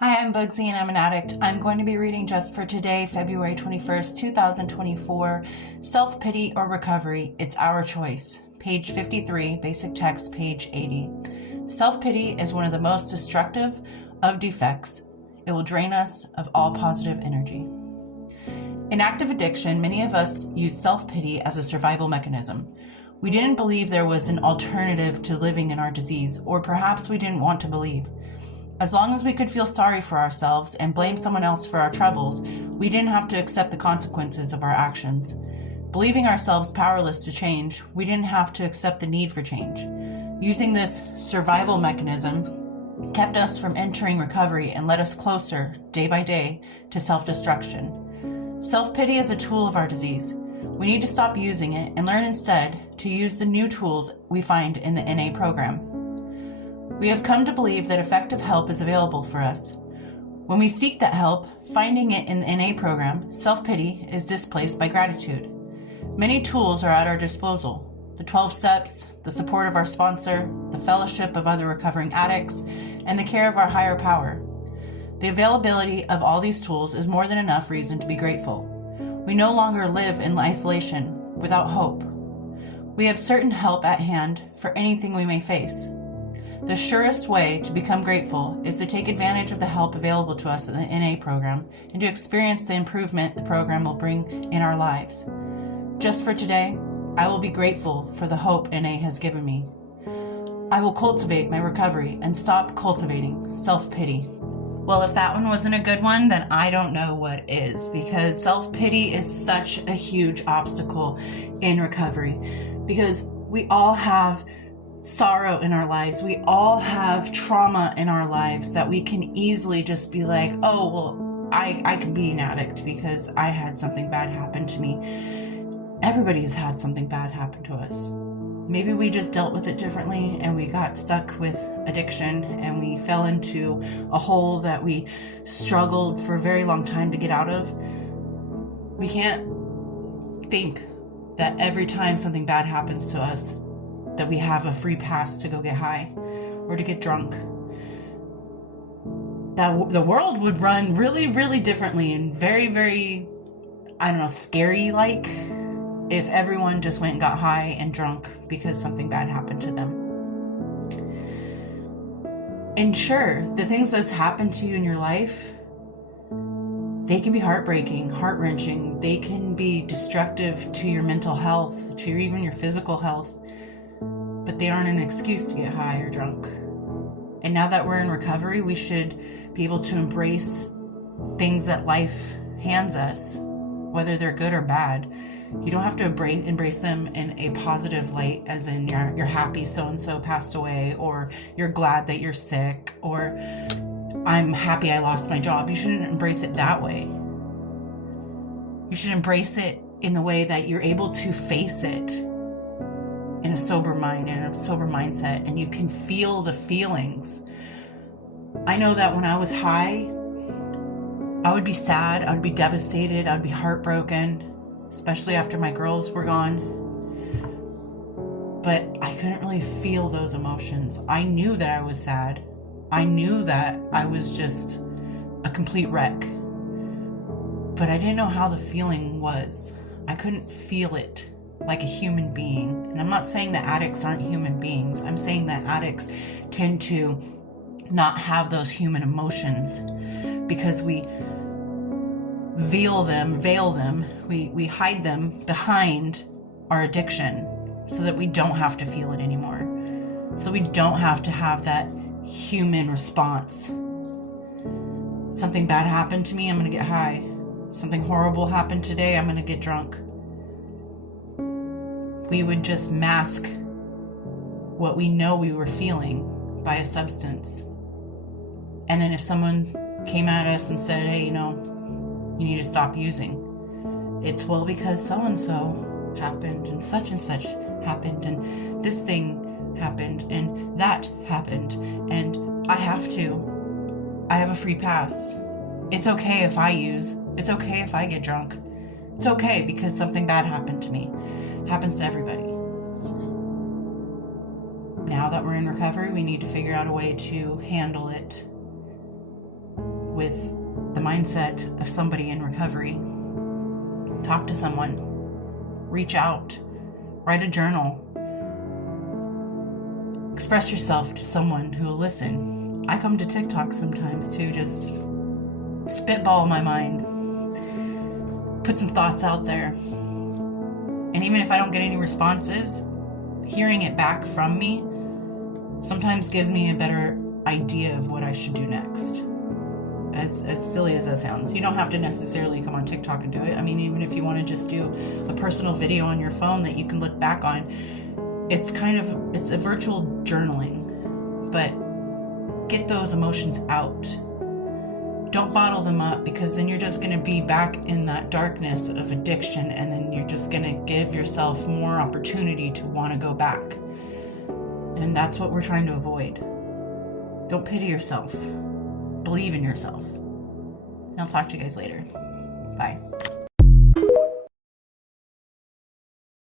Hi, I'm Bugsy and I'm an addict. I'm going to be reading just for today, February 21st, 2024, Self-Pity or Recovery, It's Our Choice. Page 53, basic text, page 80. Self-pity is one of the most destructive of defects. It will drain us of all positive energy. In active addiction, many of us use self-pity as a survival mechanism. We didn't believe there was an alternative to living in our disease, or perhaps we didn't want to believe. As long as we could feel sorry for ourselves and blame someone else for our troubles, we didn't have to accept the consequences of our actions. Believing ourselves powerless to change, we didn't have to accept the need for change. Using this survival mechanism kept us from entering recovery and led us closer, day by day, to self-destruction. Self-pity is a tool of our disease. We need to stop using it and learn instead to use the new tools we find in the NA program. We have come to believe that effective help is available for us. When we seek that help, finding it in the NA program, self-pity is displaced by gratitude. Many tools are at our disposal. The 12 steps, the support of our sponsor, the fellowship of other recovering addicts, and the care of our higher power. The availability of all these tools is more than enough reason to be grateful. We no longer live in isolation, without hope. We have certain help at hand for anything we may face. The surest way to become grateful is to take advantage of the help available to us in the NA program and to experience the improvement the program will bring in our lives. Just for today, I will be grateful for the hope NA has given me. I will cultivate my recovery and stop cultivating self-pity. Well, if that one wasn't a good one, then I don't know what is, because self-pity is such a huge obstacle in recovery, because we all have sorrow in our lives. We all have trauma in our lives that we can easily just be like, oh, well, I can be an addict because I had something bad happen to me. Everybody's had something bad happen to us. Maybe we just dealt with it differently and we got stuck with addiction and we fell into a hole that we struggled for a very long time to get out of. We can't think that every time something bad happens to us that we have a free pass to go get high or to get drunk. That the world would run really, really differently and very, very, scary like if everyone just went and got high and drunk because something bad happened to them. And sure, the things that's happened to you in your life, they can be heartbreaking, heart-wrenching. They can be destructive to your mental health, to even your physical health. But they aren't an excuse to get high or drunk. And now that we're in recovery, we should be able to embrace things that life hands us, whether they're good or bad. You don't have to embrace them in a positive light, as in you're happy so-and-so passed away, or you're glad that you're sick, or I'm happy I lost my job. You shouldn't embrace it that way. You should embrace it in the way that you're able to face it in a sober mind and a sober mindset, and you can feel the feelings. I know that when I was high, I would be sad, I would be devastated, I would be heartbroken, especially after my girls were gone. But I couldn't really feel those emotions. I knew that I was sad. I knew that I was just a complete wreck. But I didn't know how the feeling was. I couldn't feel it like a human being. And I'm not saying that addicts aren't human beings. I'm saying that addicts tend to not have those human emotions because we veil them, we hide them behind our addiction so that we don't have to feel it anymore. So we don't have to have that human response. Something bad happened to me, I'm gonna get high. Something horrible happened today, I'm gonna get drunk. We would just mask what we know we were feeling by a substance. And then if someone came at us and said, hey, you need to stop using, it's well because so-and-so happened and such happened and this thing happened and that happened and I have a free pass. It's okay if I use, it's okay if I get drunk. It's okay because something bad happened to me. Happens to everybody. Now that we're in recovery, we need to figure out a way to handle it with the mindset of somebody in recovery. Talk to someone. Reach out. Write a journal. Express yourself to someone who will listen. I come to TikTok sometimes to just spitball my mind, put some thoughts out there. And even if I don't get any responses, hearing it back from me sometimes gives me a better idea of what I should do next. As silly as that sounds. You don't have to necessarily come on TikTok and do it. I mean, even if you want to just do a personal video on your phone that you can look back on, it's a virtual journaling, but get those emotions out. Don't bottle them up, because then you're just going to be back in that darkness of addiction, and then you're just going to give yourself more opportunity to want to go back. And that's what we're trying to avoid. Don't pity yourself. Believe in yourself. And I'll talk to you guys later. Bye.